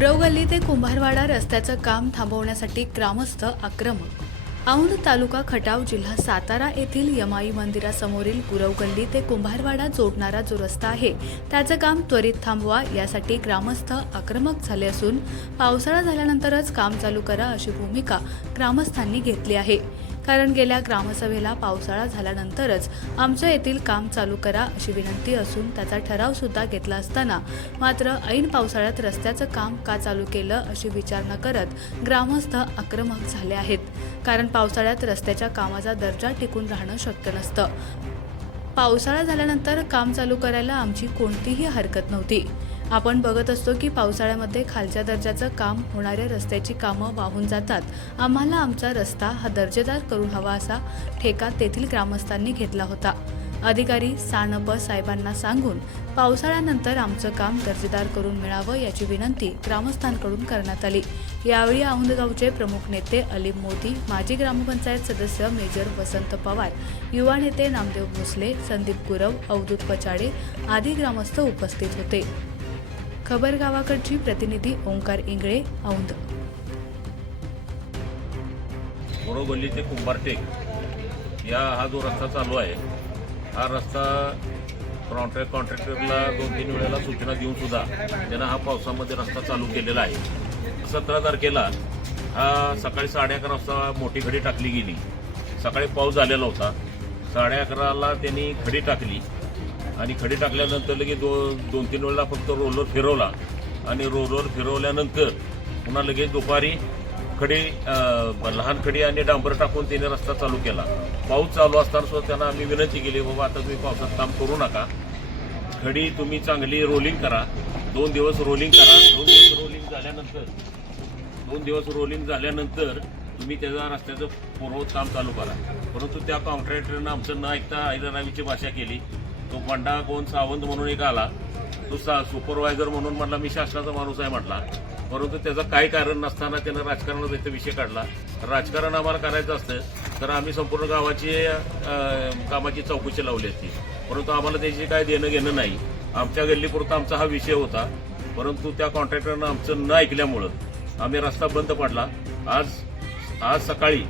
गल्ली ते कुंभारवाडा रस्त्याचं काम थांबवण्यासाठी ग्रामस्थ आक्रमक. औंध तालुका खटाव जिल्हा सातारा येथील यमाई मंदिरासमोरील गुरव गल्ली ते कुंभारवाडा जोडणारा जो रस्ता आहे त्याचं काम त्वरित थांबवा यासाठी ग्रामस्थ आक्रमक झाले असून पावसाळा झाल्यानंतरच काम चालू करा अशी भूमिका ग्रामस्थांनी घेतली आहे. कारण गेल्या ग्रामसभेला पावसाळा झाल्यानंतरच आमच्या येथील काम चालू करा अशी विनंती असून त्याचा ठराव सुद्धा घेतला असताना मात्र ऐन पावसाळ्यात रस्त्याचं काम का चालू केलं अशी विचार न करत ग्रामस्थ आक्रमक झाले आहेत. कारण पावसाळ्यात रस्त्याच्या कामाचा दर्जा टिकून राहणं शक्य नसतं. पावसाळा झाल्यानंतर काम चालू करायला आमची कोणतीही हरकत नव्हती. आपण बघत असतो की पावसाळ्यामध्ये खालच्या दर्जाचं काम होणाऱ्या रस्त्याची कामं वाहून जातात. आम्हाला आमचा रस्ता हा दर्जेदार करून हवा असा ठेका तेथील ग्रामस्थांनी घेतला होता. अधिकारी सानप साहेबांना सांगून पावसाळ्यानंतर आमचं काम दर्जेदार करून मिळावं याची विनंती ग्रामस्थांकडून करण्यात आली. यावेळी औंदगावचे प्रमुख नेते अलीम मोदी माजी ग्रामपंचायत सदस्य मेजर वसंत पवार युवा नेते नामदेव भोसले संदीप गुरव अवधूत पचाडे आदी ग्रामस्थ उपस्थित होते. खबर गावाकडची प्रतिनिधी ओंकार इंगळे औंध. बोरोगल्ली ते कुंभारटेक. या हा जो रस्ता चालू आहे हा रस्ता कॉन्ट्रॅक्ट कॉन्ट्रॅक्टरला दोन तीन वेळेला सूचना देऊन सुद्धा त्यांना हा पावसामध्ये रस्ता चालू केलेला आहे. सतरा तारखेला हा सकाळी साडे अकरा वाजता मोठी खडी टाकली गेली. सकाळी पाऊस झालेला होता. साडे अकराला त्यांनी खडी टाकली. आणि खडी टाकल्यानंतर लगेच दो दोन तीन वेळेला फक्त रोलर फिरवला. आणि रोलर फिरवल्यानंतर पुन्हा लगेच दुपारी खडी लहान खडी आणि डांबर टाकून त्याने रस्ता चालू केला. पाऊस चालू असताना सुद्धा त्यांना आम्ही विनंती केली बाबा आता तुम्ही पावसात काम करू नका. खडी तुम्ही चांगली रोलिंग करा. दोन दिवस रोलिंग करा. दोन दिवस रोलिंग झाल्यानंतर दोन दिवस रोलिंग झाल्यानंतर तुम्ही त्याचा रस्त्याचं पूर्वत काम चालू करा. परंतु त्या कॉन्ट्रॅक्टरनं आमचं न ऐकता ऐदरावीची भाषा केली. तो पंडा कोण सावंत म्हणून एक आला. तो सा सुपरवायझर म्हणून म्हटला मी शासनाचा माणूस आहे म्हटला. परंतु त्याचं काही कारण नसताना त्यानं राजकारणाचा इथे विषय काढला. राजकारण आम्हाला करायचं असतं तर आम्ही संपूर्ण गावाची कामाची चौकशी लावली असती. परंतु आम्हाला त्याची काय देणं घेणं नाही. आमच्या गल्लीपुरता आमचा हा विषय होता. परंतु त्या कॉन्ट्रॅक्टरनं आमचं न ऐकल्यामुळं आम्ही रस्ता बंद पडला. आज आज सकाळी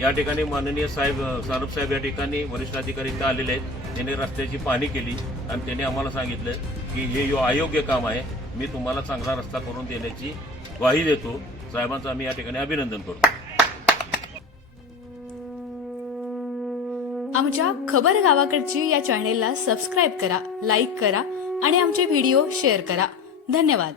या ठिकाणी माननीय साहेब सानप साहेब या ठिकाणी वरिष्ठ अधिकारी इथं आलेले आहेत. त्यांनी रस्त्याची पाहणी केली आणि त्यांनी आम्हाला सांगितलं की हे यो अयोग्य काम आहे. मी तुम्हाला चांगला रस्ता करून देण्याची ग्वाही देतो. साहेबांचं आम्ही या ठिकाणी अभिनंदन करतो. आमच्या खबर गावाकडची या चॅनेलला सबस्क्राईब करा लाईक करा आणि आमचे व्हिडिओ शेअर करा. धन्यवाद.